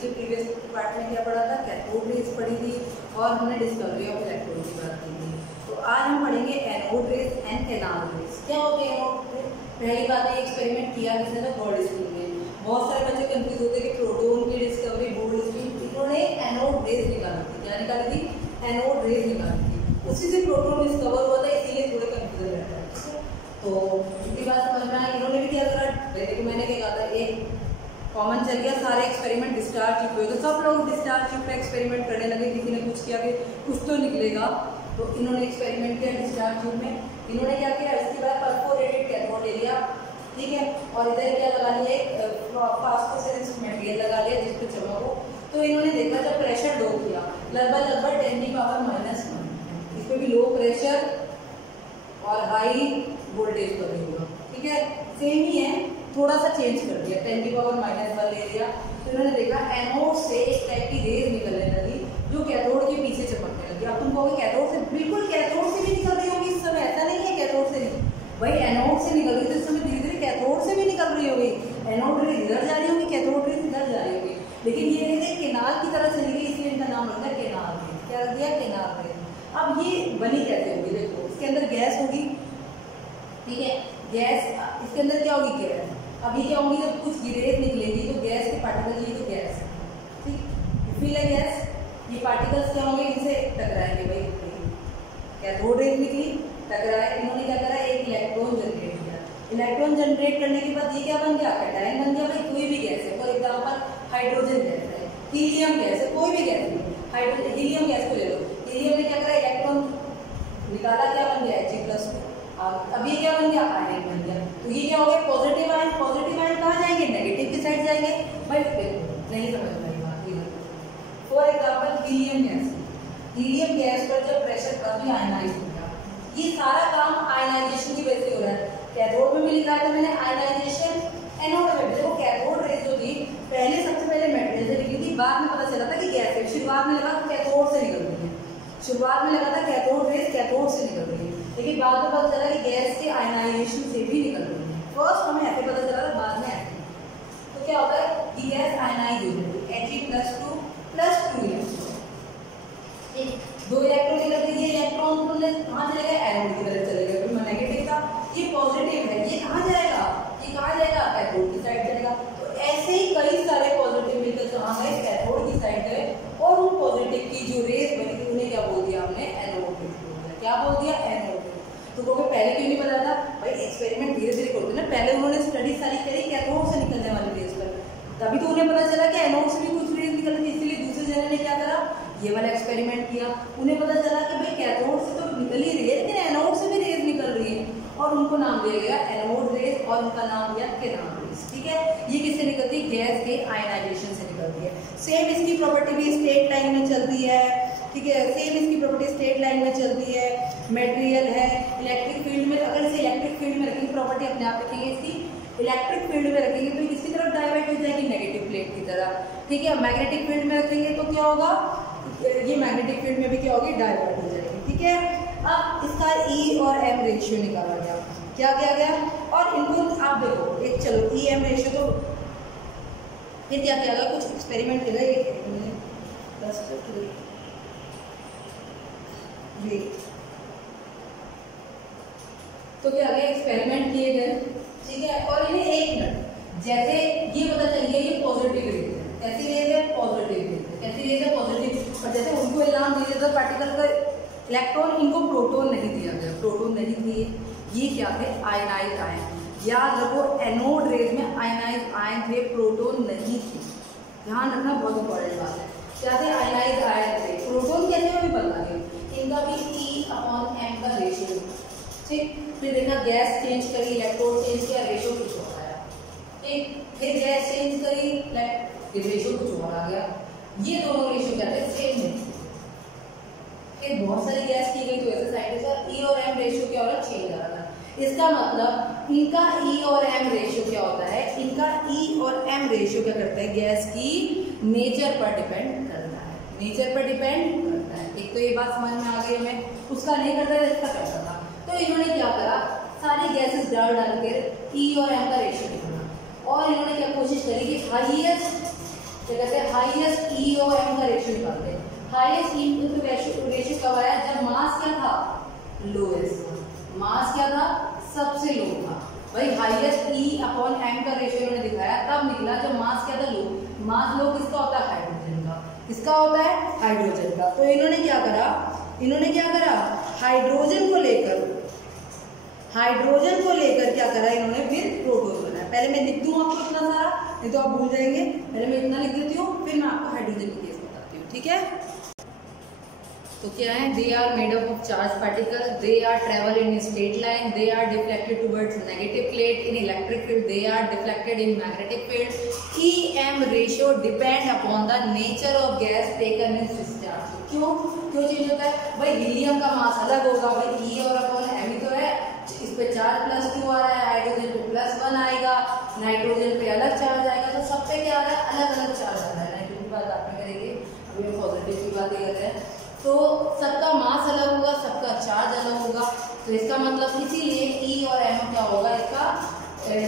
इसलिए previous part में क्या पढ़ा था, कैथोड रेज पढ़ी थी और हमने डिस्कवरी ऑफ इलेक्ट्रॉन की बात की थी। तो आज हम पढ़ेंगे anode rays and cathode rays. क्या होते हैं एनोड रेज? पहली बात है एक्सपेरिमेंट किया किसने, तो बोर्ड स्कूल में। बहुत सारे बच्चे कंफ्यूज होते हैं कि प्रोटॉन की डिस्कवरी बोर्ड स्कूल, इन्होंने एनोड रेज निकाली थी। क्या निकाली थी? एनोड रेज निकाली थी। उसी से प्रोटॉन डिस्कवर हुआ था, इसीलिए थोड़ा कंफ्यूजन रहता है। तो इतनी बात समझ में आई। इन्होंने भी क्या करा, देखो मैंने क्या कहा था, एक कॉमन चल गया, सारे एक्सपेरिमेंट डिस्चार्ज ट्यूब पे, तो सब लोग डिस्चार्ज ट्यूब पे एक्सपेरिमेंट करने लगे। किसी ने कुछ किया कि कुछ तो निकलेगा, तो इन्होंने एक्सपेरिमेंट किया डिस्चार्ज ट्यूब में। इन्होंने क्या किया, इसके बाद परफोरेटेड कैथोड ले लिया, ठीक है, और इधर क्या लगा लिया, फास्फोरेसेंस मटेरियल लगा लिया जिस पे चमक हो। तो इन्होंने देखा जब प्रेशर लो किया लगभग 10⁻⁻⁻⁻, इस पर भी लो प्रेशर और हाई वोल्टेज पर भी होगा, ठीक है, सेम ही है, थोड़ा सा चेंज कर दिया, 10⁻⁻1 ले लिया। तो इन्होंने देखा एनोड से एक टाइप की रेज निकलने लगी जो कैथोड के पीछे चमकने लगी। अब तुम कहोगे कैथोड से, बिल्कुल कैथोड से भी निकल रही होगी इस समय, ऐसा नहीं है कैथोड से नहीं भाई, एनोड से निकल रही है, तो इस समय धीरे धीरे कैथोड से भी निकल रही होगी। एनोड रेज इधर जा रही होगी, कैथोड रेज इधर जा रही होगी, लेकिन ये रेज एक केनाल की तरह चली गई, इसलिए इनका नाम रखा केनाल रेज। क्या रख दिया? Canal raise. अब ये बनी कैसे होगी, देखो इसके अंदर गैस होगी, ठीक है, गैस, इसके अंदर क्या होगी, गैस। अब ये क्या होगी, जब कुछ रेज निकलेगी तो गैस के पार्टिकल, ये तो गैस, ठीक, फिल है गैस, ये पार्टिकल्स क्या होंगे, इनसे टकराएंगे भाई, कैथोड रेज निकली, टकराए, इन्होंने क्या करा, एक इलेक्ट्रॉन जनरेट किया। इलेक्ट्रॉन जनरेट करने के बाद ये क्या बन गया, कैटायन बन गया। भाई कोई भी गैस है, फॉर एग्जाम्पल हाइड्रोजन गैस है, हीलियम गैस है, कोई भी गैस है, हाइड्रोजन हीलियम गैस को ले लो, हीलियम ने क्या करा, इलेक्ट्रॉन निकाला, क्या बन गया, Hg+2। अब ये क्या बन गया, आयन बन गया। तो ये क्या हो गया, पॉजिटिव आयन। पॉजिटिव आयन कहाँ जाएंगे, नेगेटिव की साइड जाएंगे। भाई नहीं समझ में आई बात। For example helium gas, helium gas पर जब प्रेशर काफी आयनाइज हो गया, ये सारा काम आयनाइजेशन की वजह से हो रहा है। कैथोड में भी लिखा था मैंने आयनाइजेशन, एनोड में देखो कैथोड रेज जो थी पहले सबसे पहले मेटेरियल से निकली थी, बाद में पता चला था कि गैस है। शुरुआत में लगा कैथोड से निकल रही है, शुरुआत में लगा था कैथोड रेज कैथोड से निकल रही है, लेकिन बाद में पता चला कि गैस के आयनाइजेशन से भी निकल रही है। फर्स्ट हमें ऐसे पता चला था, बाद में ऐसे। तो क्या होता है कि गैस आयनाइज हो जाती है, He+2+2 इलेक्ट्रॉन, दो इलेक्ट्रॉन निकल गए। ये इलेक्ट्रॉन कहाँ चलेगा, एनोड की तरफ चलेगा, फिर नेगेटिव था, ये पॉजिटिव है, ये कहाँ जाएगा, ये कहाँ जाएगा, कैथोड की साइड जाएगा। तो ऐसे ही कई सारे पॉजिटिव मिलकर कहाँ गए, कैथोड की साइड गए, और उन पॉजिटिव की जो रेज बनी थी उन्हें क्या बोल दिया हमने, एनोड रेज बोल दिया। क्या बोल दिया, एनोड रेज। तो वो पहले क्यों नहीं पता था भाई, एक्सपेरिमेंट धीरे धीरे करते ना, पहले उन्होंने स्टडी सारी करी कैथोड से निकलने वाली रेज पर, तभी तो उन्हें पता चला कि एनोड से भी कुछ रेज निकल रही थी, इसलिए दूसरे जने ने क्या करा, ये वाला एक्सपेरिमेंट किया। उन्हें पता चला कि भाई कैथोड से तो निकल ही रही है, लेकिन एनोड से भी रेज निकल रही है, और उनको नाम दिया गया एनोड रेज, और उनका नाम दिया केनाल रेज, ठीक है। ये किससे निकलती है, गैस के आयनाइजेशन से निकलती है। सेम इसकी प्रॉपर्टी भी स्ट्रेट लाइन में चलती है, ठीक है, सेम इसकी प्रॉपर्टी स्ट्रेट लाइन में चलती है। मटेरियल है, इलेक्ट्रिक फील्ड में, अगर इसे इलेक्ट्रिक फील्ड में रखेंगे, प्रॉपर्टी अपने आप रखेंगे इसकी, इलेक्ट्रिक फील्ड में रखेंगे तो किसकी तरफ डाइवर्ट हो जाएगी, नेगेटिव प्लेट की तरफ, ठीक है। मैग्नेटिक फील्ड में रखेंगे तो क्या होगा, ये मैग्नेटिक फील्ड में भी क्या होगी, डाइवर्ट हो जाएगी, ठीक है। अब इसका ई और एम रेशियो निकाला गया, क्या किया गया, और इनको आप देखो, एक चलो ई एम रेशियो, तो फिर क्या किया गया, कुछ एक्सपेरिमेंट किया गया, तो क्या गया, एक्सपेरिमेंट किए गए, ठीक है, और इन्हें 1 मिनट, जैसे ये पता चल गया ये पॉजिटिव रेज है, कैसी रेज है, पॉजिटिव रेज है, कैसी रेज है, पॉजिटिव। और जैसे उनको इनाम दिया था पार्टिकल का इलेक्ट्रॉन, इनको प्रोटॉन नहीं दिया गया, प्रोटॉन नहीं दिए, ये क्या थे, आयनाइज आयन। याद रखो एनोड रेज में आयनाइज आयन थे, प्रोटॉन नहीं थे, ध्यान रखना, बहुत इंपॉर्टेंट बात है। क्या थे, आयनाइज आयन थे, प्रोटॉन कैसे में भी बदला गया, इनका भी E/m का रेशियो, ठीक। फिर देखा गैस चेंज करी, इलेक्ट्रोड चेंज किया, रेशियो कुछ और आया, ठीक। फिर गैस चेंज करी, रेशियो कुछ और आ गया। ये दोनों रेशियो क्या थे, सेम नहीं थे। फिर बहुत सारी गैस की गई, तो ऐसे साइड ई और एम रेशियो क्या हो रहा है, चेंज आ रहा था। इसका मतलब इनका ई और एम रेशियो क्या होता है, इनका ई और एम रेशियो क्या करता है, गैस की नेचर पर डिपेंड करता है, नेचर पर डिपेंड करता है। एक तो ये बात समझ में आ गई हमें, उसका नहीं करता था, इसका करता था। तो इन्होंने क्या करा, सारी गैसेस डाल कर ई और एम का रेशियो निकाला, और इन्होंने क्या कोशिश करी कि हाईएस्ट क्या कहते हैं, हाईएस्ट ई और एम का रेशियो निकालते हैं। हाईएस्ट ई रेशियो कब आया? जब मास क्या था? लोएस्ट। मास क्या था? सबसे लो था। भाई हाईएस्ट ई अपॉन एम का रेशियो इन्होंने दिखाया तब निकला जब मास क्या था? लो। मास लो किसका होता है? हाइड्रोजन का। किसका होता है? हाइड्रोजन का। तो इन्होंने क्या करा? हाइड्रोजन को लेकर क्या करा इन्होंने? फिर प्रोटॉन बनाया। पहले मैं लिख दूं आपको इतना सारा, नहीं तो आप भूल जाएंगे। पहले मैं इतना लिख देती हूँ, फिर मैं आपको हाइड्रोजन की केस बताती हूँ, ठीक है? तो क्या है? They are made up of charge particle, they are travel in straight line, they are deflected towards negative plate in electric field, they are deflected in magnetic field. E m ratio depend upon the nature of gas taken in discharge. क्यों change होता है? भाई helium का मास अलग होगा, भाई ई और upon M ही तो है, इस पे चार्ज +2 आ रहा है, हाइड्रोजन पे +1 आएगा, नाइट्रोजन पे अलग चार्ज आएगा, तो सब पे क्या आ रहा है? अलग अलग चार्ज आ रहा है। नाइट्रोजन की बात आप करेंगे, अभी हम पॉजिटिव की बात कर रहे हैं। तो सबका मास अलग होगा, सबका चार्ज अलग होगा, तो इसका मतलब इसीलिए ई और एम क्या होगा? इसका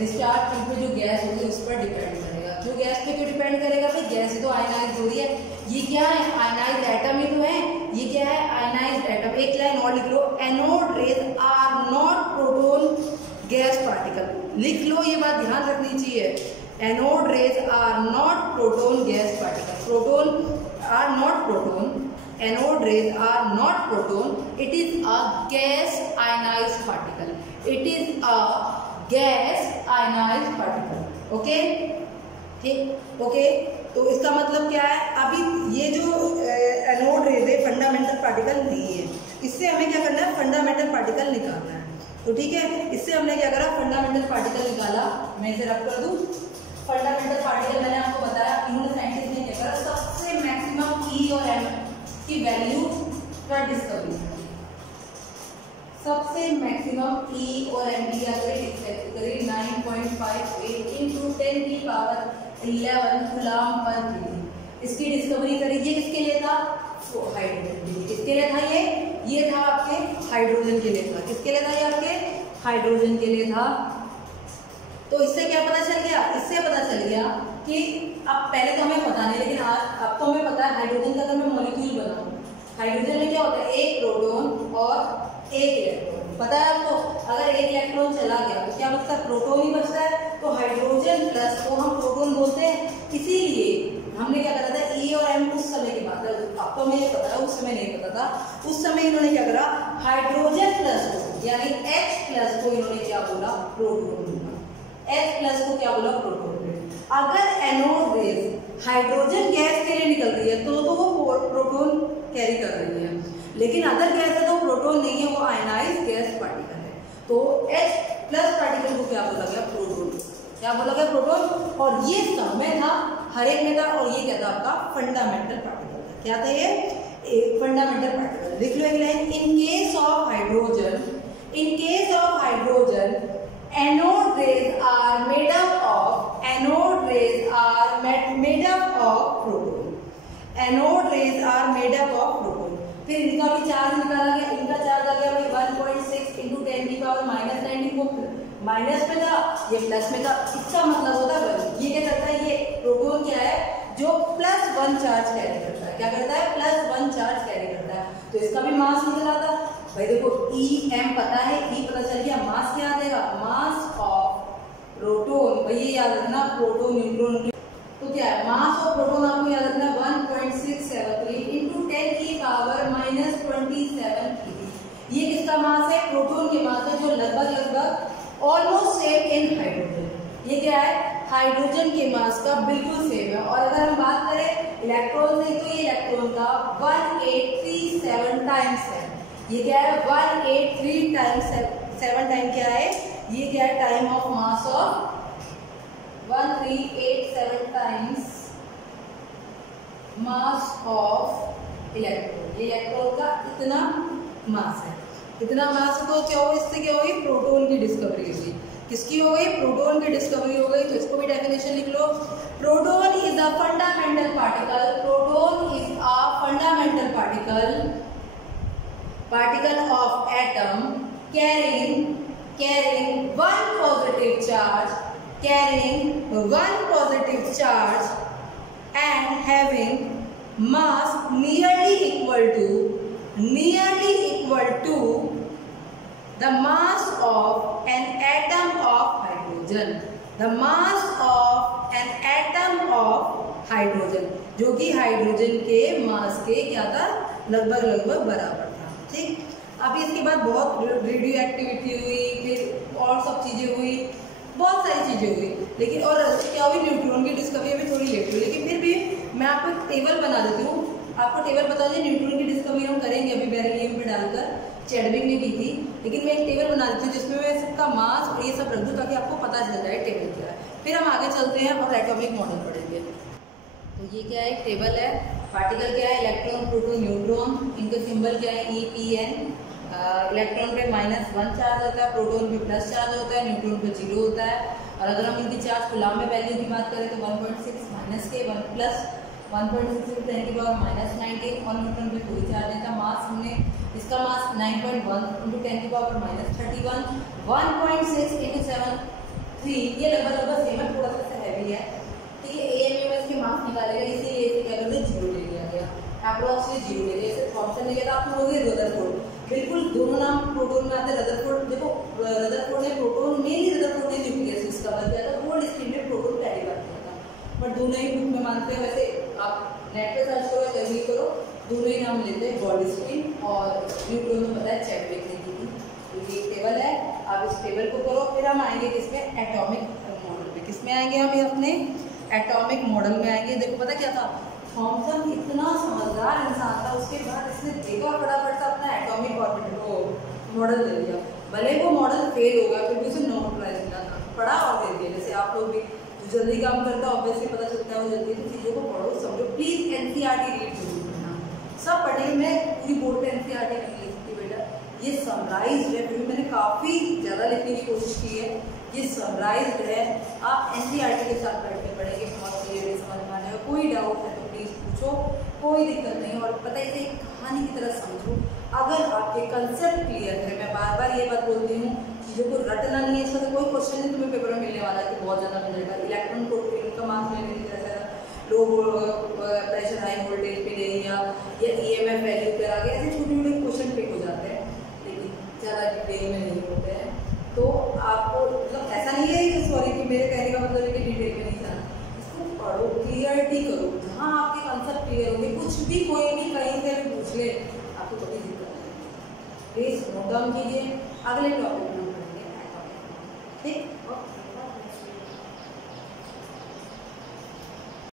डिस्चार्ज ट्यूब में जो गैस होगी उस पर डिपेंड करेगा। जो गैस पे क्यों डिपेंड करेगा? भाई गैस तो आयनाइज हो रही है। ये क्या है? आयनाइज एटम ही तो है। ये क्या है? Ionise atom. एक लाइन और लिख लो, anode rays are not proton gas particle. लिख लो, ये बात ध्यान रखनी चाहिए। Anode rays are not proton gas particle. Proton are not proton, anode rays are not proton, it is a gas ionized particle. It is a gas ionized particle. Okay, ठीक, okay. तो इसका मतलब क्या है? अभी ये जो एनोड रेज है फंडामेंटल पार्टिकल नहीं है, इससे हमें क्या करना है? फंडामेंटल पार्टिकल निकालना है। तो ठीक है, इससे हमने क्या करा? फंडामेंटल पार्टिकल निकाला। मैं इसे रब कर दूं। फंडामेंटल पार्टिकल मैंने आपको बताया, इन्होंने साइंटिस्ट ने क्या करा? सबसे मैक्सिमम ई और एम की वैल्यू का डिस्कवरी। सबसे मैक्सिमम ई और एम की करीब 9.58 इंटू 10 की पावर 11 कूलम पर केजी। इसकी डिस्कवरी करी। ये किसके लिए था? हाइड्रोजन के लिए। किसके लिए था ये था आपके हाइड्रोजन के लिए था। किसके लिए था? ये आपके हाइड्रोजन के लिए था। तो इससे क्या पता चल गया? इससे पता चल गया कि अब पहले तो हमें पता नहीं, लेकिन अब तो हमें पता है हाइड्रोजन का अगर मैं मॉलिक्यूल बनाऊं, हाइड्रोजन में क्या होता है? एक प्रोटॉन और एक इलेक्ट्रॉन। पता है आपको? अगर एक इलेक्ट्रॉन चला गया तो क्या बचता है? प्रोटॉन ही बचता है। तो हाइड्रोजन प्लस को हम प्रोटॉन बोलते हैं। इसीलिए हमने क्या करा था? ई और एम उस समय की बात है, आपको हमें ये पता है, उस समय नहीं पता था। उस समय इन्होंने क्या करा? हाइड्रोजन प्लस को यानी H प्लस को इन्होंने क्या बोला? प्रोटॉन बोला। H प्लस को क्या बोला? प्रोटॉन। अगर एनोड रेज हाइड्रोजन गैस के लिए निकल रही है तो वो प्रोटॉन कैरी कर रही है, लेकिन अदर गैस है तो प्रोटॉन नहीं है, वो आयनाइज्ड गैस पार्टिकल है। तो H प्लस पार्टिकल को क्या बोला गया? प्रोटॉन। क्या बोला गया? प्रोटॉन। और ये सब में था, हर एक में था, और ये क्या था? आपका फंडामेंटल पार्टिकल था। क्या था ये? एक फंडामेंटल पार्टिकल। लिख लो एक line, in case of hydrogen anode rays are made up of proton. Anode rays are made up of proton. फिर इनका भी चार्ज निकाला गया। इनका चार्ज आ गया भाई 1.6 इंटू 10 की पावर -19 को माइनस में था, ये प्लस में था। इसका मतलब होता है ये क्या करता है? ये प्रोटॉन क्या है? जो +1 चार्ज कैरी करता है। क्या करता है? +1 चार्ज कैरी करता है। तो इसका भी मास निकल आता है भाई। देखो ई एम पता है, ई पता चल गया। मास क्या आ जाएगा? Mass of proton. भाई ये याद रखना, प्रोटॉन न्यूट्रॉन। तो क्या है? मास ऑफ प्रोटॉन आपको याद रखना 1.673 इंटू 10 की पावर -27 केजी। ये किसका मास है? प्रोटॉन के मास है, जो लगभग ऑलमोस्ट सेम इन हाइड्रोजन। ये क्या है? हाइड्रोजन के मास का बिल्कुल सेम है। और अगर हम बात करें इलेक्ट्रॉन से, तो ये इलेक्ट्रॉन का 1837 टाइम्स है। ये क्या है? 183 टाइम्स 7 टाइम क्या है? ये क्या है? Time of mass of 1387 times mass of electron. ये इलेक्ट्रॉन का इतना मास है। इतना मास तो क्या हो? इससे क्या होगी? प्रोटॉन की डिस्कवरी होगी। किसकी हो गई? प्रोटॉन की डिस्कवरी हो गई। तो इसको भी डेफिनेशन लिख लो। Proton is a fundamental particle. Proton is a fundamental particle of atom carrying one positive charge and having mass nearly equal to the mass of an atom of hydrogen, the mass of an atom of hydrogen, जो कि hydrogen के मास के क्या था, लगभग बराबर था। ठीक, अभी इसके बाद बहुत रेडियो एक्टिविटी हुई, फिर और सब चीजें हुई, बहुत सारी चीजें हुई, लेकिन और क्या हुई, न्यूट्रॉन की डिस्कवरी अभी थोड़ी लेट हुई, लेकिन फिर भी मैं आपको एक टेबल बना देती हूँ। आपको टेबल बता दें, न्यूट्रॉन की डिस्कवरी हम करेंगे अभी बेरिलियम पे डालकर, चैडविक ने की थी, लेकिन मैं एक टेबल बना देती हूँ जिसमें मैं सबका मास और ये सब रख दूँ ताकि आपको पता चल जाए टेबल क्या है। फिर हम आगे चलते हैं और एटॉमिक मॉडल पढ़ेंगे। तो ये क्या है, एक टेबल है। पार्टिकल क्या है, इलेक्ट्रॉन, प्रोटॉन, न्यूट्रॉन, इनके सिंबल क्या है, EPN। इलेक्ट्रॉन पे -1 चार्ज होता है, प्रोटॉन पे प्लस चार्ज होता है, न्यूट्रॉन पे 0 होता है। और अगर हम इनकी चार्ज कूलम में वैल्यू की बात करें तो 1.6 माइनस के 1 प्लस 1.6 × 10⁻19 और न्यूट्रॉन पे कोई चार्ज नहीं था। मास हमने इसका मास 9.1 × 10⁻31, 1.6 × 7.3, ये लगभग सेम है, थोड़ा सा हैवी है। ठीक है, AMU में इसके मास निकालेगा, इसीलिए इसे क्या करते हैं, 0 ले लिया गया, अप्रोक्सीमेटली 0 ले लिया। जैसे थॉमसन ने लिया था, आप लोगे रदरफोर्ड, बिल्कुल दोनों नाम प्रोटॉन में आते हैं। रदरफोर्ड, देखो रदरफोर्ड ने प्रोटॉन, मेनली रदरफोर्ड ने न्यूक्लियस डिस्कवर किया था, गोल्ड स्टील में प्रोटॉन पहली बार किया था, बट दोनों ही बुक में मानते हैं। वैसे आप नेट पे सर्च करो, जल्दी करो, दोनों ही नाम लेते हैं, गोल्ड स्टील और न्यूट्रॉन में पता है चैडविक ने की थी। तो ये टेबल है, आप इस टेबल को करो। फिर हम आएंगे किसमें, एटॉमिक मॉडल पे। किसमें आएंगे हम, अपने एटॉमिक मॉडल में आएंगे। देखो पता क्या था, थॉमसन इतना समझदार इंसान था, उसके बाद इसने देखा और फटाफट से अपना एटॉमिक ऑर्बिटल को मॉडल दे दिया। भले वो मॉडल फेल होगा, फिर भी उसे नोट पढ़ा और दे दिया। जैसे आप लोग भी जो जल्दी काम करता है, ऑब्वियसली पता चलता है वो जल्दी, तो चीज़ों को पढ़ो, समझो। प्लीज NCERT रीड जरूर करना, सब पढ़ेंगे। मैं पूरी बोर्ड पे NCERT नहीं लिख सकती बेटा, ये समराइज है, फिर मैंने काफ़ी ज़्यादा लिखने की कोशिश की है, ये समराइज है। आप NCERT के साथ बैठ के पढ़ेंगे, बहुत क्लियरली समझ में आ जाएगा। कोई डाउट है तो प्लीज़ पूछो, कोई दिक्कत नहीं। और पता है, इसे एक कहानी की तरह समझो। अगर आपके कंसेप्ट क्लियर है, मैं बार बार ये बात बोलती हूँ, चीज़ों को रटना नहीं है। इसका तो कोई क्वेश्चन नहीं तुम्हें पेपर में मिलने वाला है कि बहुत ज़्यादा मिल जाएगा। इलेक्ट्रॉन प्रोटॉन का मास लेने की जैसे लो प्रेशर हाई वोल्टेज पे नहीं, या EMF वैल्यू पे आ गया, ऐसे छोटे छोटे क्वेश्चन पिक हो जाते हैं, लेकिन ज़्यादा डिटेल में नहीं होते हैं। तो आपको मतलब ऐसा नहीं है कि सॉरी कि मेरे कहने का मतलब है कि डिटेल में नहीं जाना, इसको पढ़ो, क्लियरिटी करो। जहाँ आपके कंसेप्ट क्लियर होंगे, कुछ भी कोई भी कहीं से भी पूछ ले, आपको कभी दिक्कत नहीं। प्लीज नोट डाउन कीजिए, अगले टॉपिक में हम पढ़ेंगे। ठीक।